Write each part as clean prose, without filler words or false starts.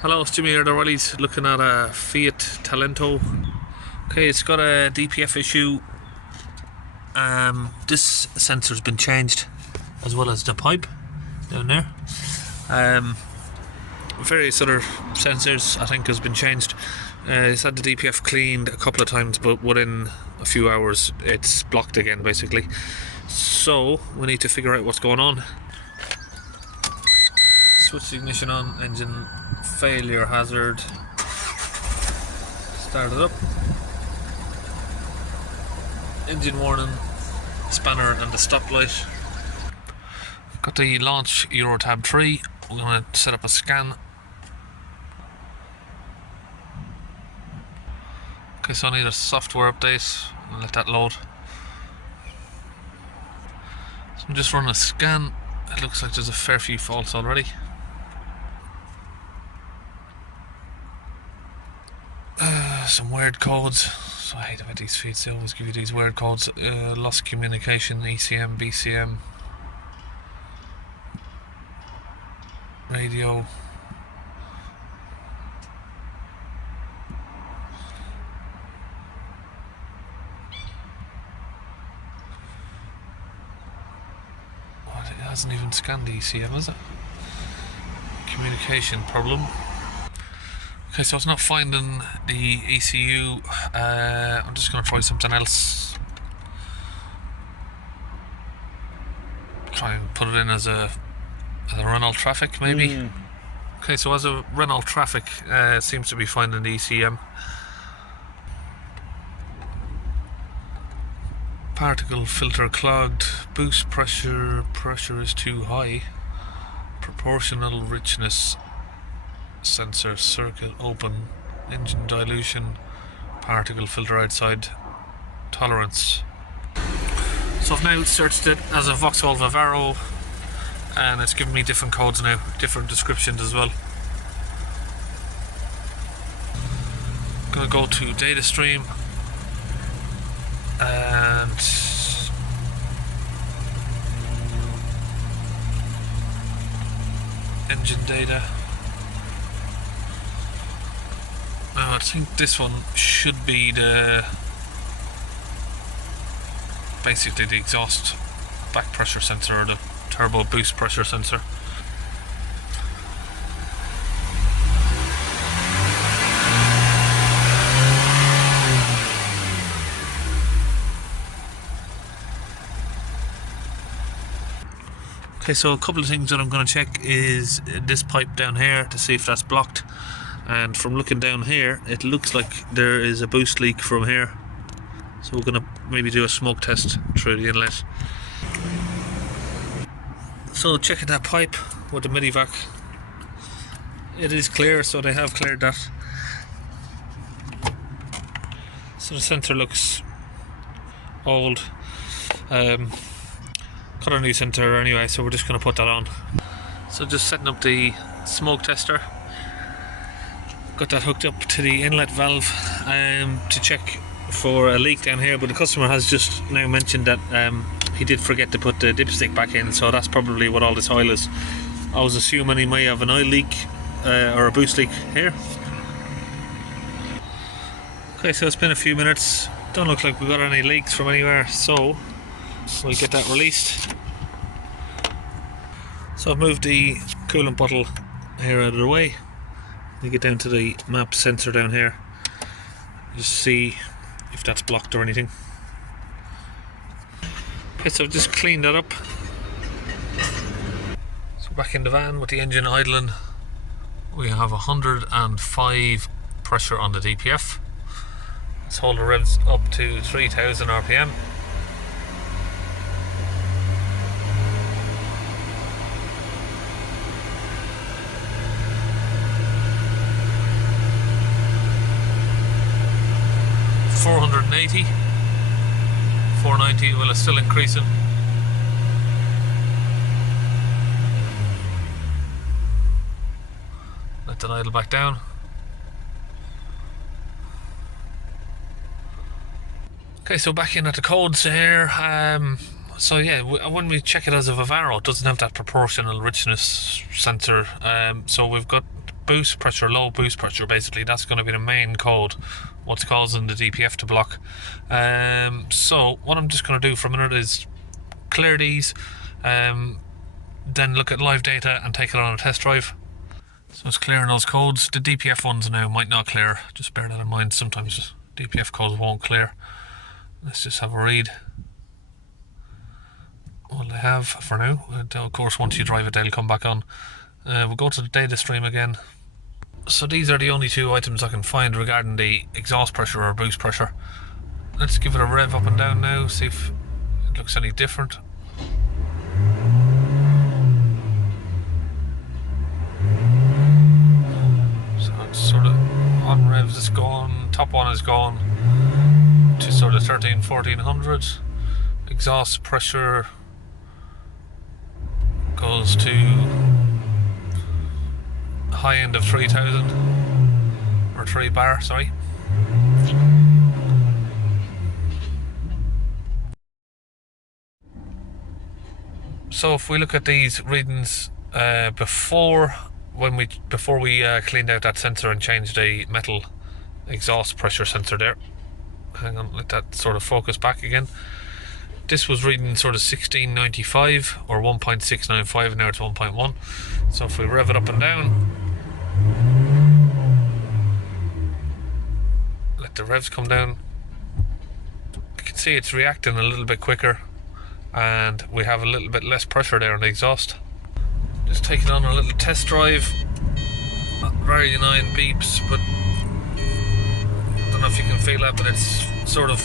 Hello, it's Jimmy here, the Riley's, looking at a Fiat Talento. Okay, it's got a DPF issue. This sensor's been changed, as well as the pipe down there. Various other sensors I think has been changed. It's had the DPF cleaned a couple of times, but within a few hours it's blocked again basically. So we need to figure out what's going on. Switch the ignition on, engine failure hazard. Start it up. Engine warning, spanner and the stoplight. Got the launch Euro tab 3. We're going to set up a scan. Okay, so I need a software update. I'll let that load. So I'm just running a scan. It looks like there's a fair few faults already. Some weird codes. So I hate about these feeds, they always give you these weird codes. Lost communication, ECM, BCM, radio. What, it hasn't even scanned the ECM, has it? Communication problem. Okay, so it's not finding the ECU. I'm just going to try something else. Try and put it in as a Renault Trafic, maybe. Okay, so as a Renault Trafic, it seems to be finding the ECM. Particle filter clogged. Boost pressure is too high. Proportional richness. Sensor circuit open, engine dilution, particle filter outside, tolerance. So I've now searched it as a Vauxhall Vivaro and it's giving me different codes now, different descriptions as well. I'm going to go to data stream and engine data. I think this one should be basically the exhaust back pressure sensor or the turbo boost pressure sensor. Okay, so a couple of things that I'm going to check is this pipe down here to see if that's blocked. And from looking down here, it looks like there is a boost leak from here. So we're going to maybe do a smoke test through the inlet. So checking that pipe with the midi-vac. It is clear, so they have cleared that. So the sensor looks old. Got a new sensor anyway, so we're just going to put that on. So just setting up the smoke tester. Got that hooked up to the inlet valve to check for a leak down here, but the customer has just now mentioned that he did forget to put the dipstick back in, so that's probably what all this oil is. I was assuming he may have an oil leak or a boost leak here. Okay, so it's been a few minutes, don't look like we got any leaks from anywhere, so we'll get that released. So I've moved the coolant bottle here out of the way. You get down to the map sensor down here, just see if that's blocked or anything. Okay, so I've just cleaned that up. So back in the van with the engine idling, we have 105 pressure on the DPF. Let's hold the revs up to 3000 RPM. $480, $490, well, it's still increasing. Let the idle back down. Okay, so back in at the codes here. So yeah, when we check it as a Vivaro, it doesn't have that proportional richness sensor. So we've got boost pressure, low boost pressure. Basically, that's going to be the main code. What's causing the DPF to block. So what I'm just going to do for a minute is clear these, then look at live data and take it on a test drive. So it's clearing those codes. The DPF ones now might not clear. Just bear that in mind. Sometimes DPF codes won't clear. Let's just have a read. What they have for now. Of course, once you drive it, they'll come back on. We'll go to the data stream again. So these are the only two items I can find regarding the exhaust pressure or boost pressure. Let's give it a rev up and down now, see if it looks any different. So it's sort of on revs, it's gone, top one is gone to sort of 1400. Exhaust pressure goes to high end of 3000 or 3 bar, sorry. So if we look at these readings before we cleaned out that sensor and changed the metal exhaust pressure sensor there, hang on, let that sort of focus back again. This was reading sort of 1695 or 1.695, and now it's 1.1. So if we rev it up and down, let the revs come down, you can see it's reacting a little bit quicker, and we have a little bit less pressure there on the exhaust. Just taking on a little test drive. Not very annoying beeps, but I don't know if you can feel that, but it's sort of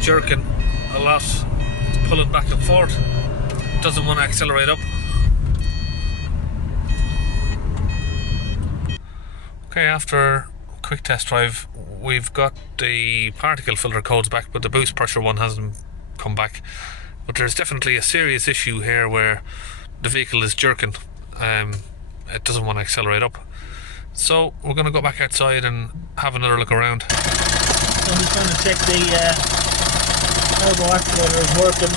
jerking a lot. It's pulling back and forth. Doesn't want to accelerate up. Okay, after a quick test drive, we've got the particle filter codes back, but the boost pressure one hasn't come back. But there's definitely a serious issue here where the vehicle is jerking. It doesn't want to accelerate up. So we're going to go back outside and have another look around. So I'm just going to check the turbo actuator is working.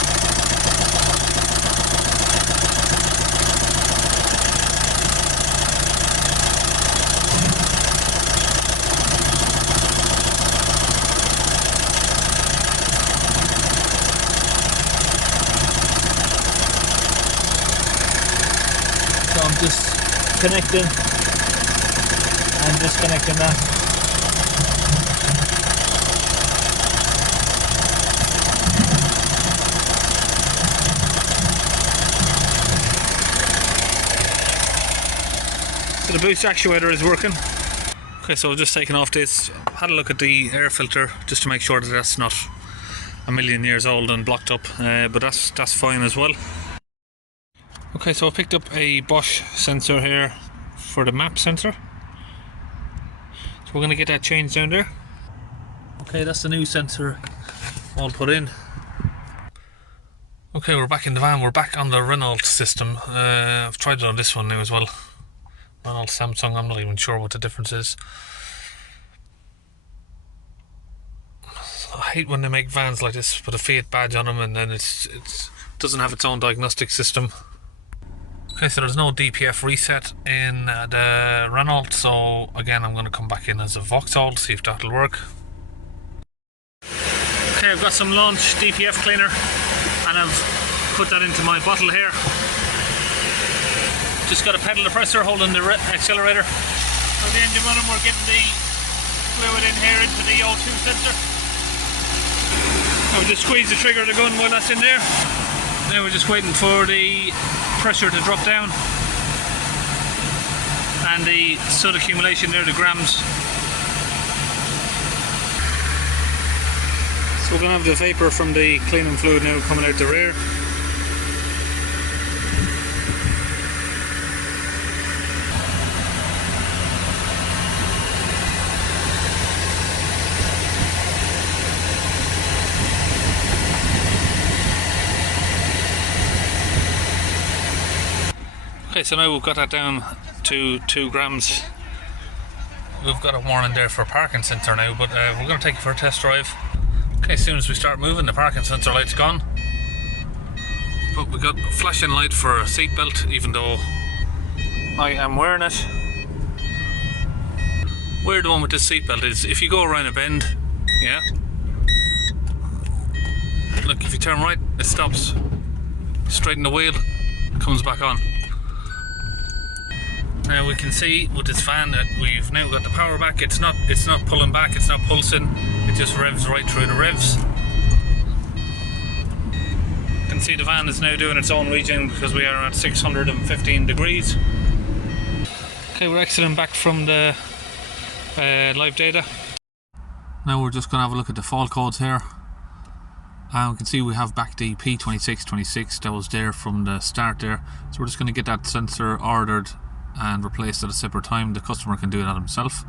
So I'm just connecting and disconnecting that. So the boost actuator is working. Okay, so I've just taken off this, had a look at the air filter just to make sure that that's not a million years old and blocked up, but that's fine as well. Okay, so I picked up a Bosch sensor here for the map sensor. So we're going to get that changed down there. Okay, that's the new sensor all put in. Okay, we're back in the van, we're back on the Renault system. I've tried it on this one now as well. Renault Samsung, I'm not even sure what the difference is. I hate when they make vans like this, put a Fiat badge on them and then it doesn't have its own diagnostic system. Okay, so there's no DPF reset in the Renault, so again I'm going to come back in as a Vauxhall, see if that'll work. Okay, I've got some launch DPF cleaner and I've put that into my bottle here. Just got to pedal the pressure, holding the accelerator. So the engine running, we're getting the fluid in here into the O2 sensor. Now we just squeeze the trigger of the gun while that's in there. Now we're just waiting for the pressure to drop down and the soot accumulation there, the grams. So we're going to have the vapour from the cleaning fluid now coming out the rear. Okay, so now we've got that down to 2 grams. We've got a warning there for parking sensor now, but we're going to take it for a test drive. Okay, as soon as we start moving, the parking sensor light's gone. But we got a flashing light for a seatbelt, even though I am wearing it. Weird one with this seatbelt is if you go around a bend, yeah, look, if you turn right, it stops. Straighten the wheel, it comes back on. Now we can see with this fan that we've now got the power back. It's not pulling back, it's not pulsing, it just revs right through the revs. You can see the van is now doing its own regen because we are at 615 degrees. Okay, we're exiting back from the live data. Now we're just going to have a look at the fault codes here. And we can see we have back the P2626 that was there from the start there. So we're just going to get that sensor ordered and replaced at a separate time. The customer can do that himself.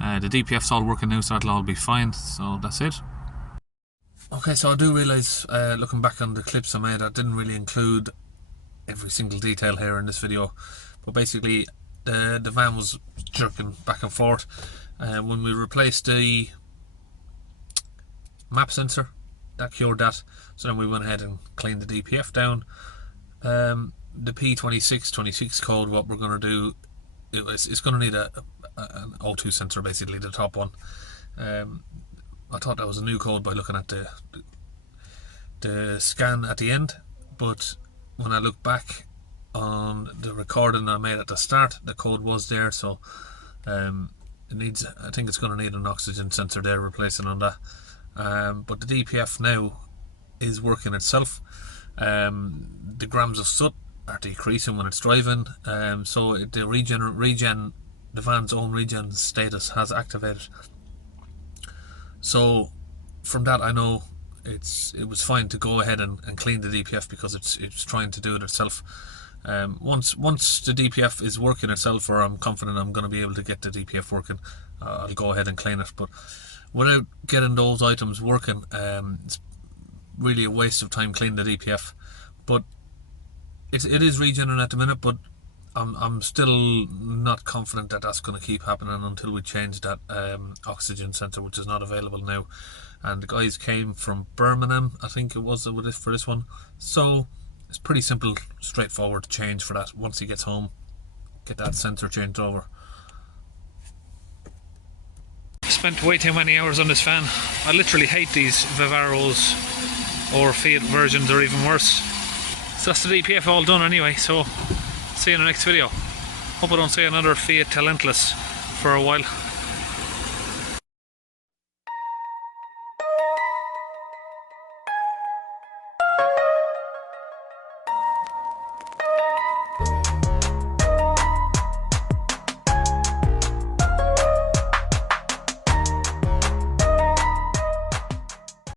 The DPF's all working now, so that'll all be fine. So that's it. Okay, so I do realise, looking back on the clips I made, I didn't really include every single detail here in this video. But basically, the van was jerking back and forth. When we replaced the map sensor, that cured that. So then we went ahead and cleaned the DPF down. The P2626 code, what we're going to do, it's going to need an O2 sensor, basically the top one. I thought that was a new code by looking at the scan at the end, but when I look back on the recording I made at the start, the code was there. So it needs, I think it's going to need an oxygen sensor there replacing on that. But the DPF now is working itself. The grams of soot are decreasing when it's driving, so the van's own regen status has activated. So from that I know it was fine to go ahead and clean the DPF because it's trying to do it itself. Once the DPF is working itself, or I'm confident I'm going to be able to get the DPF working, I'll go ahead and clean it. But without getting those items working, it's really a waste of time cleaning the DPF. But it is regenerating at the minute, but I'm still not confident that that's going to keep happening until we change that oxygen sensor, which is not available now. And the guys came from Birmingham, I think it was, for this one. So it's pretty simple, straightforward change for that. Once he gets home, get that sensor changed over. Spent way too many hours on this fan. I literally hate these Vivaros or Fiat versions, or even worse. So that's the DPF all done anyway, so see you in the next video. Hope I don't see another Fiat Talentless for a while.